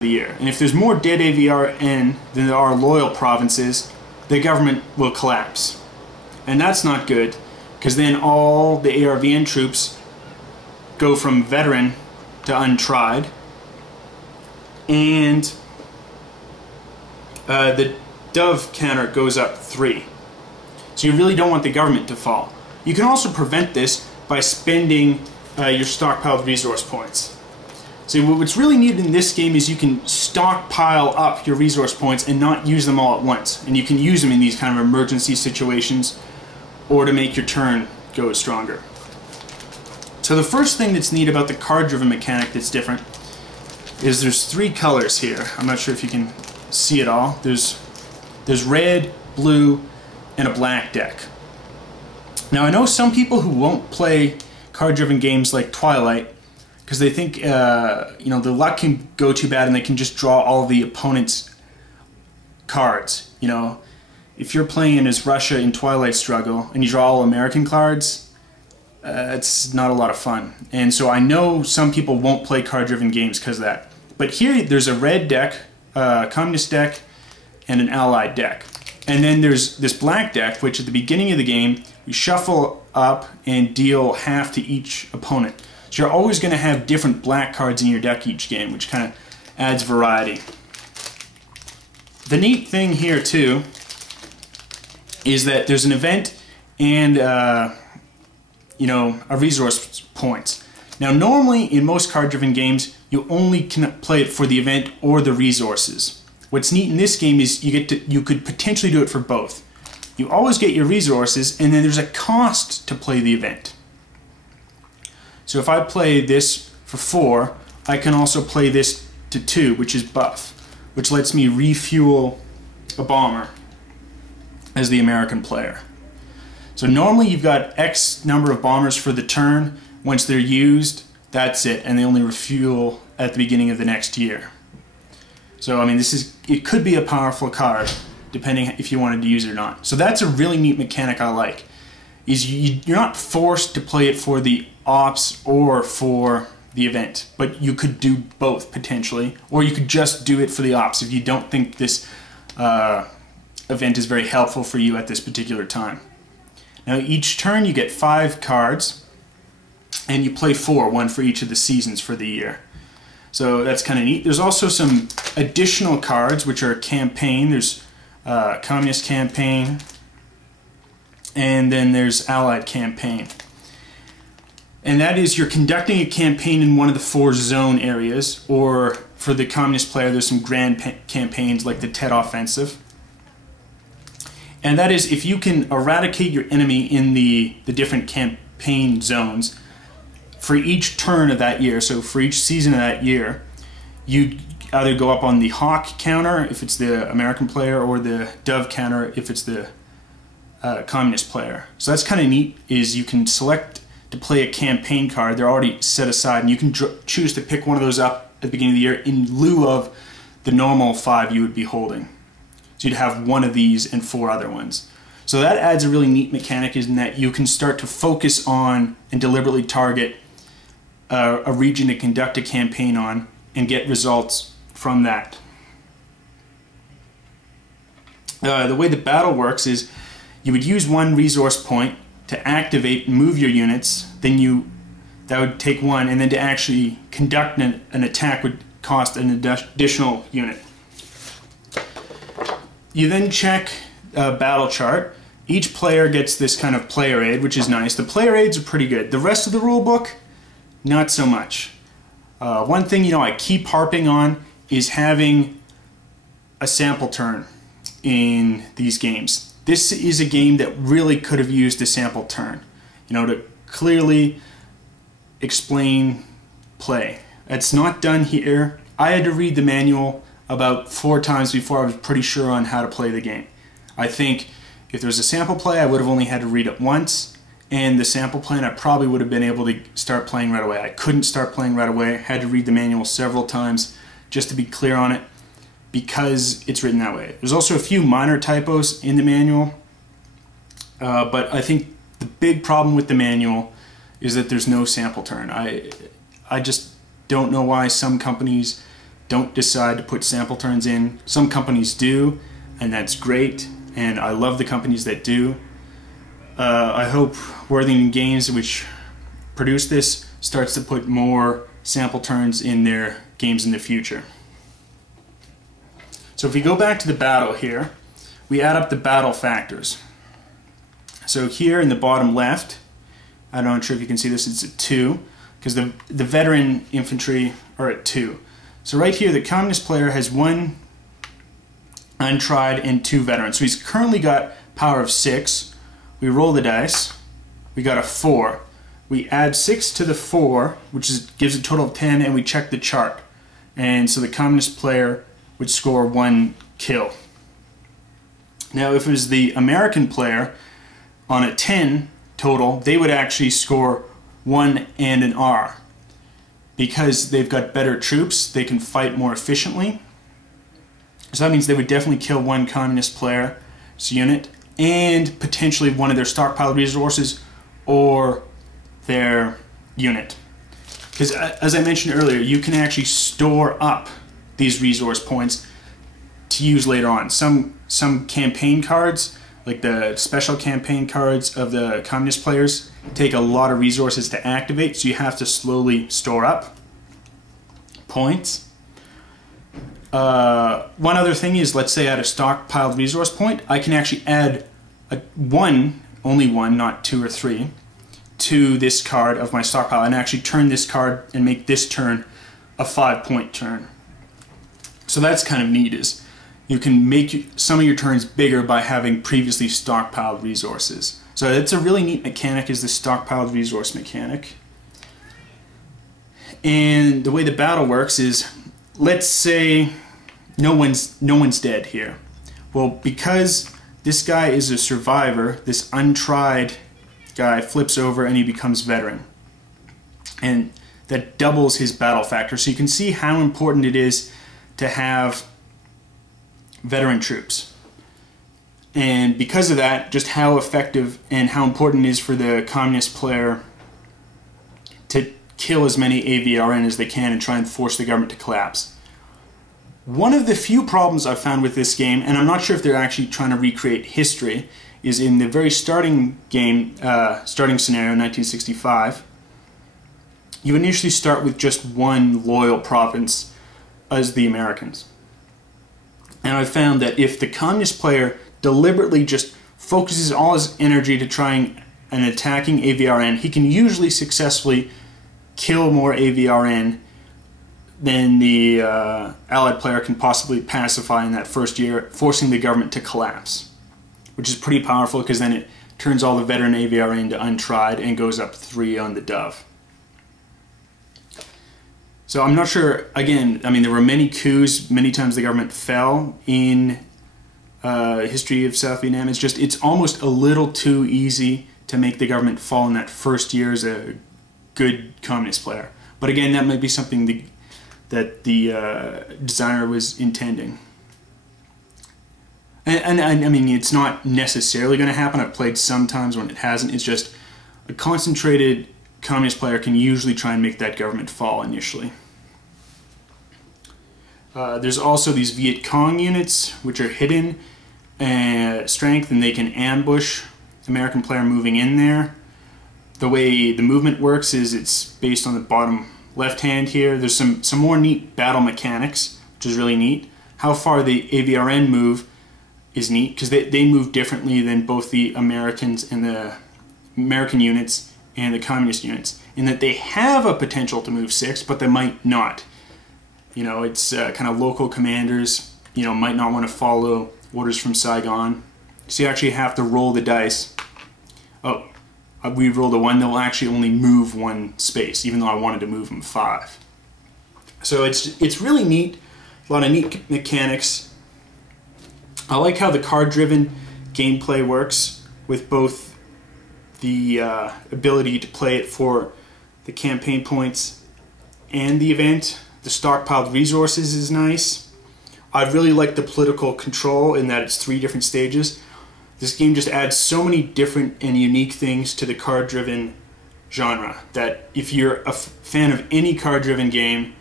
the year. And if there's more dead AVRN than there are loyal provinces, the government will collapse. And that's not good, because then all the ARVN troops go from veteran to untried, and the Dove counter goes up 3. So you really don't want the government to fall. You can also prevent this by spending your stockpiled resource points. So what's really neat in this game is you can stockpile up your resource points and not use them all at once. And you can use them in these kind of emergency situations or to make your turn go stronger. So the first thing that's neat about the card-driven mechanic that's different is there's 3 colors here. I'm not sure if you can see it all. There's red, blue, and a black deck. Now I know some people who won't play card-driven games like Twilight because they think you know, the luck can go too bad and they can just draw all the opponent's cards. You know, if you're playing as Russia in Twilight Struggle and you draw all American cards, it's not a lot of fun. And so I know some people won't play card-driven games because of that. But here there's a red deck, a communist deck, and an allied deck. And then there's this black deck, which at the beginning of the game, you shuffle up and deal half to each opponent. So you're always going to have different black cards in your deck each game, which kind of adds variety. The neat thing here too is that there's an event and you know, a resource points. Now normally in most card-driven games you only can play it for the event or the resources. What's neat in this game is you could potentially do it for both. You always get your resources and then there's a cost to play the event. So if I play this for 4, I can also play this to 2, which is buff, which lets me refuel a bomber as the American player. So normally you've got X number of bombers for the turn. Once they're used, that's it, and they only refuel at the beginning of the next year. So I mean, it could be a powerful card, depending if you wanted to use it or not. So that's a really neat mechanic I like. Is you're not forced to play it for the ops or for the event, but you could do both potentially, or you could just do it for the ops if you don't think this event is very helpful for you at this particular time. Now each turn you get 5 cards, and you play 4, one for each of the seasons for the year. So that's kind of neat. There's also some additional cards which are campaign. There's Communist Campaign, and then there's Allied Campaign. And that is you're conducting a campaign in one of the 4 zone areas, or for the Communist player there's some grand campaigns like the Tet Offensive. And that is if you can eradicate your enemy in the different campaign zones for each turn of that year, so for each season of that year, you either go up on the Hawk counter if it's the American player, or the Dove counter if it's the Communist player. So that's kind of neat, is you can select to play a campaign card. They're already set aside, and you can choose to pick one of those up at the beginning of the year in lieu of the normal 5 you would be holding. So you'd have one of these and 4 other ones. So that adds a really neat mechanic, in that you can start to focus on and deliberately target a region to conduct a campaign on and get results from that. The way the battle works is you would use 1 resource point to activate and move your units, then that would take 1, and then to actually conduct an attack would cost an additional unit. You then check a battle chart. Each player gets this kind of player aid, which is nice. The player aids are pretty good. The rest of the rule book, not so much. One thing, you know, I keep harping on is having a sample turn in these games. This is a game that really could have used a sample turn, you know, to clearly explain play. It's not done here. I had to read the manual about 4 times before I was pretty sure on how to play the game. I think if there was a sample play, I would have only had to read it once, and the sample plan I probably would have been able to start playing right away. I couldn't start playing right away. I had to read the manual several times just to be clear on it, because it's written that way. There's also a few minor typos in the manual, but I think the big problem with the manual is that there's no sample turn. I just don't know why some companies don't decide to put sample turns in. Some companies do, and that's great, and I love the companies that do. I hope Worthington Games, which produced this, starts to put more sample turns in their games in the future. So if we go back to the battle here, we add up the battle factors. So here in the bottom left, I'm not sure if you can see this, it's at 2, because the veteran infantry are at 2. So right here, the communist player has 1 untried and 2 veterans. So he's currently got power of 6. We roll the dice, we got a 4. We add 6 to the 4, which gives a total of 10, and we check the chart. And so the communist player would score 1 kill. Now if it was the American player on a 10 total, they would actually score 1 and an R. Because they've got better troops, they can fight more efficiently. So that means they would definitely kill 1 communist player's unit, and potentially one of their stockpiled resources or their unit. Because as I mentioned earlier, you can actually store up these resource points to use later on. Some campaign cards, like the special campaign cards of the communist players, take a lot of resources to activate, so you have to slowly store up points. One other thing is, let's say at a stockpiled resource point, I can actually add only one, not 2 or 3, to this card of my stockpile, and actually turn this card and make this turn a 5-point turn. So that's kind of neat, is you can make some of your turns bigger by having previously stockpiled resources. So it's a really neat mechanic, is the stockpiled resource mechanic. And the way the battle works is, let's say no one's dead here. Well, because this guy is a survivor, this untried guy flips over and he becomes veteran. And that doubles his battle factor. So you can see how important it is to have veteran troops. And because of that, just how effective and how important it is for the communist player to kill as many AVRN as they can and try and force the government to collapse. One of the few problems I've found with this game, and I'm not sure if they're actually trying to recreate history, is in the very starting game, starting scenario, 1965, you initially start with just 1 loyal province as the Americans. And I've found that if the communist player deliberately just focuses all his energy to trying and attacking AVRN, he can usually successfully kill more AVRN than the Allied player can possibly pacify in that first year, forcing the government to collapse. Which is pretty powerful, because then it turns all the veteran AVRN into untried and goes up 3 on the Dove. So I'm not sure, again, I mean, there were many coups, many times the government fell in history of South Vietnam. It's almost a little too easy to make the government fall in that first year as a good communist player. But again, that might be something that the designer was intending. And I mean, it's not necessarily going to happen. I've played sometimes when it hasn't. It's just a concentrated communist player can usually try and make that government fall initially. There's also these Viet Cong units, which are hidden strength, and they can ambush American player moving in there. The way the movement works is it's based on the bottom left hand here. There's some more neat battle mechanics, which is really neat. How far the AVRN move is neat, because they move differently than both the Americans and the American units and the communist units, in that they have a potential to move 6, but they might not. You know, it's kind of local commanders, you know, might not want to follow orders from Saigon. So you actually have to roll the dice. Oh, we rolled a 1, they'll actually only move 1 space, even though I wanted to move them 5. So it's really neat, a lot of neat mechanics. I like how the card-driven gameplay works, with both the ability to play it for the campaign points and the event. The stockpiled resources is nice. I really like the political control in that it's 3 different stages. This game just adds so many different and unique things to the card-driven genre that if you're a fan of any card-driven game,